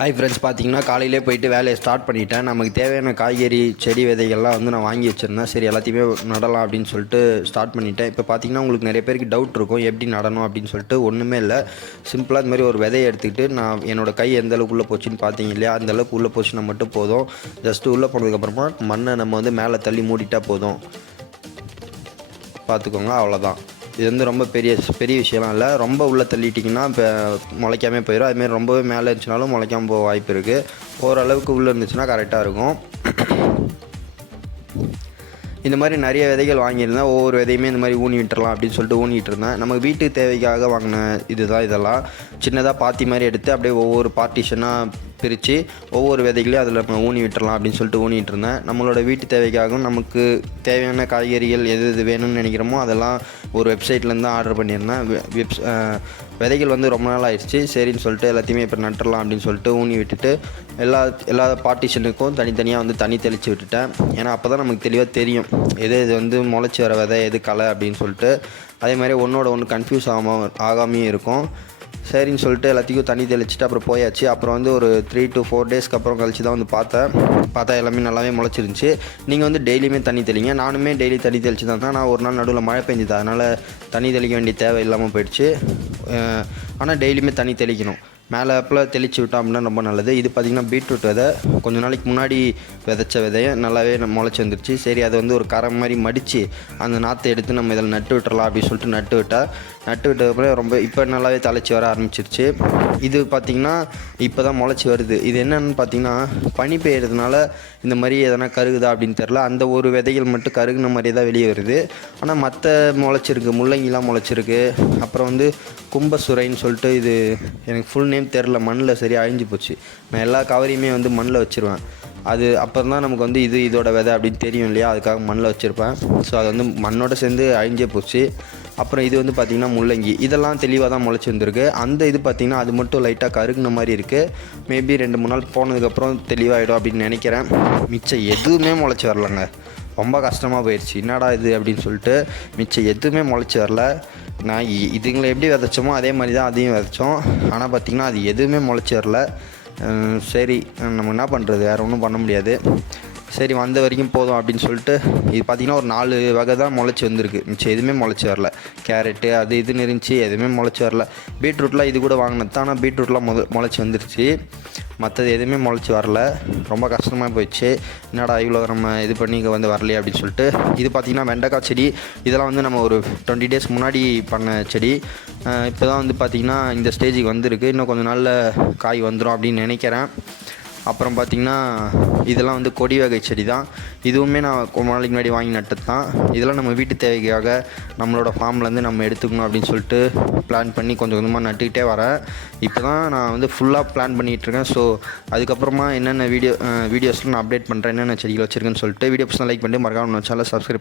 Hi friends பார்த்தீங்கன்னா காலையிலே போயிட்டு வேலையை ஸ்டார்ட் பண்ணிட்டேன். நமக்கு தேவையான காய்கறி செடி விதைகள்லாம் வந்து நான் வாங்கி வச்சுருந்தேன். சரி எல்லாத்தையுமே நடலாம் அப்படின்னு சொல்லிட்டு ஸ்டார்ட் பண்ணிட்டேன். இப்போ பார்த்தீங்கன்னா உங்களுக்கு நிறைய பேருக்கு டவுட் இருக்கும். எப்படி நடணும் அப்படின்னு சொல்லிட்டு ஒன்றுமே இல்லை. சிம்பிளாக இந்த மாதிரி ஒரு விதையை எடுத்துக்கிட்டு நான் என்னோடய கை எந்த அளவுக்கு உள்ளே போச்சுன்னு பார்த்தீங்க இல்லையா? அந்த அளவுக்கு உள்ளே போச்சுன்னா மட்டும் போதும். ஜஸ்ட்டு உள்ளே போனதுக்கப்புறமா மண்ணை நம்ம வந்து மேலே தள்ளி மூடிட்டால் போதும். பார்த்துக்கோங்க அவ்வளோதான் இது வந்து ரொம்ப பெரிய பெரிய விஷயம்லாம் இல்லை. ரொம்ப உள்ளே தள்ளிட்டிங்கன்னா இப்போ முளைக்காமே போயிடும் அதுமாரி ரொம்பவே மேலே இருந்துச்சுனாலும் முளைக்காம போக வாய்ப்பு இருக்குது ஓரளவுக்கு உள்ளே இருந்துச்சுன்னா கரெக்டாக இருக்கும். இந்த மாதிரி நிறைய விதைகள் வாங்கியிருந்தேன். ஒவ்வொரு விதையுமே இந்த மாதிரி ஊனி விட்டுறலாம் அப்படின்னு சொல்லிட்டு ஊனிட்டு இருந்தேன். நமக்கு வீட்டு தேவைக்காக வாங்கின இதுதான் இதெல்லாம். சின்னதாக பாத்தி மாதிரி எடுத்து அப்படியே ஒவ்வொரு பார்ட்டிஷனாக பிரித்து ஒவ்வொரு விதைகளையும் அதில் நம்ம ஊனி விட்டுறலாம் அப்படின்னு சொல்லிட்டு ஊனிட்டு இருந்தேன். நம்மளோட வீட்டு தேவைக்காகவும் நமக்கு தேவையான காய்கறிகள் எது எது வேணும்னு நினைக்கிறோமோ அதெல்லாம் ஒரு வெப்சைட்லேருந்து ஆர்டர் பண்ணியிருந்தேன். வெப் வெப்ஸ் விதைகள் வந்து ரொம்ப நாள் ஆயிடுச்சு. சரின்னு சொல்லிட்டு எல்லாத்தையுமே இப்போ நட்டுடலாம் அப்படின்னு சொல்லிட்டு ஊனி விட்டுட்டு எல்லா எல்லா பார்ட்டிஷனுக்கும் தனித்தனியாக வந்து தண்ணி தெளித்து விட்டுட்டேன். ஏன்னா அப்போ தான் நமக்கு தெளிவாக தெரியும். எது இது வந்து முளைச்சி வர விதை எது களை அப்படின்னு சொல்லிட்டு. அதே மாதிரி ஒன்றோட ஒன்று கன்ஃபியூஸ் ஆகாமல் ஆகாமையும் இருக்கும். சரின்னு சொல்லிட்டு எல்லாத்தையும் தண்ணி தெளிச்சிட்டு அப்புறம் போயாச்சு. அப்புறம் வந்து ஒரு த்ரீ டு ஃபோர் டேஸ்க்கு அப்புறம் கழிச்சு தான் வந்து பார்த்தேன். பார்த்தா எல்லாமே நல்லாவே முளைச்சிருந்துச்சி. நீங்கள் வந்து டெய்லியுமே தண்ணி தெளிங்க. நானுமே டெய்லி தண்ணி தெளிச்சு தான் நான் ஒரு நாள் நடுவில் மழை பெஞ்சுது. அதனால் தண்ணி தெளிக்க வேண்டிய தேவை இல்லாமல் போயிடுச்சு. ஆனால் டெய்லியுமே தண்ணி தெளிக்கணும். மேலே அப்போ தெளித்து விட்டோம் அப்படின்னா ரொம்ப நல்லது. இது பார்த்திங்கன்னா பீட்ரூட் விதை. கொஞ்ச நாளைக்கு முன்னாடி விதைச்ச விதையை நல்லாவே முளைச்சி வந்துருச்சு. சரி அதை வந்து ஒரு கரை மாதிரி மடித்து அந்த நாற்றை எடுத்து நம்ம இதில் நட்டு விட்டுறலாம் அப்படின்னு சொல்லிட்டு நட்டு விட்டால் நட்டு விட்டதுக்கப்புறம் ரொம்ப இப்போ நல்லாவே தலைச்சி வர ஆரம்பிச்சிருச்சு. இது பார்த்திங்கன்னா இப்போ தான் முளைச்சி வருது. இது என்னென்னு பார்த்தீங்கன்னா பனி பெய்யறதுனால இந்த மாதிரி எதனா கருகுதா அப்படின்னு தெரில அந்த ஒரு விதைகள் மட்டும் கருகுன மாதிரி தான் வெளியே வருது. ஆனால் மற்ற முளைச்சிருக்கு. முள்ளங்கிலாம் முளைச்சிருக்கு. அப்புறம் வந்து கும்பசுரைன்னு சொல்லிட்டு இது எனக்கு ஃபுல் நேம் தெரில மண்ணில் சரி அழிஞ்சு போச்சு. நான் எல்லா கவரையுமே வந்து மண்ணில் வச்சுருவேன். அது அப்புறம் தான் நமக்கு வந்து இது இதோட விதை அப்படின்னு தெரியும் இல்லையா? அதுக்காக மண்ணில் வச்சுருப்பேன். ஸோ அது வந்து மண்ணோட சேர்ந்து அழிஞ்சே போச்சு. அப்புறம் இது வந்து பார்த்திங்கன்னா முள்ளங்கி. இதெல்லாம் தெளிவாக தான் முளைச்சி வந்திருக்கு. அந்த இது பார்த்திங்கன்னா அது மட்டும் லைட்டாக கருகுன மாதிரி இருக்குது மேபி ரெண்டு மூணு நாள் போனதுக்கப்புறம் தெளிவாகிடும் அப்படின்னு நினைக்கிறேன். மிச்சம் எதுவுமே முளைச்சி வரலங்க. ரொம்ப கஷ்டமாக போயிடுச்சு என்னடா இது? அப்படின்னு சொல்லிட்டு மிச்சம் எதுவுமே முளைச்சி வரல. நான் இதுங்களை எப்படி விதைச்சோமோ அதே மாதிரி தான் அதையும் விதைச்சோம். ஆனால் பார்த்திங்கன்னா அது எதுவுமே முளைச்சி வரல. சரி நம்ம என்ன பண்ணுறது வேறு ஒன்றும் பண்ண முடியாது. சரி வந்த வரைக்கும் போதும் அப்படின்னு சொல்லிட்டு இது பார்த்திங்கன்னா ஒரு நாலு வகை தான் முளைச்சி வந்திருக்கு. மிச்சம் எதுவுமே முளைச்சி வரல. கேரட்டு அது இதுன்னு இருந்துச்சு எதுவுமே முளைச்சி வரல. பீட்ரூட்லாம் இது கூட வாங்கினது தான். ஆனால் பீட்ரூட்லாம் முத முளைச்சி வந்துருச்சு. மற்றது எதுவுமே முளைச்சி வரல. ரொம்ப கஷ்டமாக போயிடுச்சு. என்னடா இவ்வளோ நம்ம இது பண்ணி இங்கே வந்து வரலையே அப்படின்னு சொல்லிட்டு. இது பார்த்திங்கன்னா வெண்டைக்காய் செடி. இதெல்லாம் வந்து நம்ம ஒரு டுவெண்ட்டி டேஸ் முன்னாடி பண்ண செடி. இப்போ தான் வந்து பார்த்திங்கன்னா இந்த ஸ்டேஜுக்கு வந்திருக்கு. இன்னும் கொஞ்சம் நாளில் காய் வந்துடும் அப்படின்னு நினைக்கிறேன். அப்புறம் பார்த்திங்கன்னா இதெல்லாம் வந்து கொடி வகை செடி தான் இதுவுமே நான் ரொம்ப நாளைக்கு முன்னாடி வாங்கி நட்டது தான் இதெல்லாம் நம்ம வீட்டு தேவைக்காக நம்மளோட ஃபார்ம்லேருந்து நம்ம எடுத்துக்கணும் அப்படின்னு சொல்லிட்டு பிளான் பண்ணி கொஞ்சம் கொஞ்சமாக நட்டுக்கிட்டே வரேன். இப்போ தான் நான் வந்து ஃபுல்லாக பிளான் பண்ணிகிட்ருக்கேன் ஸோ அதுக்கப்புறமா என்னென்ன வீடியோ வீடியோஸ்லாம் நான் அப்டேட் பண்ணுறேன் என்னென்ன செடிகள் வச்சுருக்கேன்னு சொல்லிட்டு வீடியோ பர்சனல் லைக் பண்ணிட்டு மறக்காமல் சேனல் சப்ஸ்கிரைப்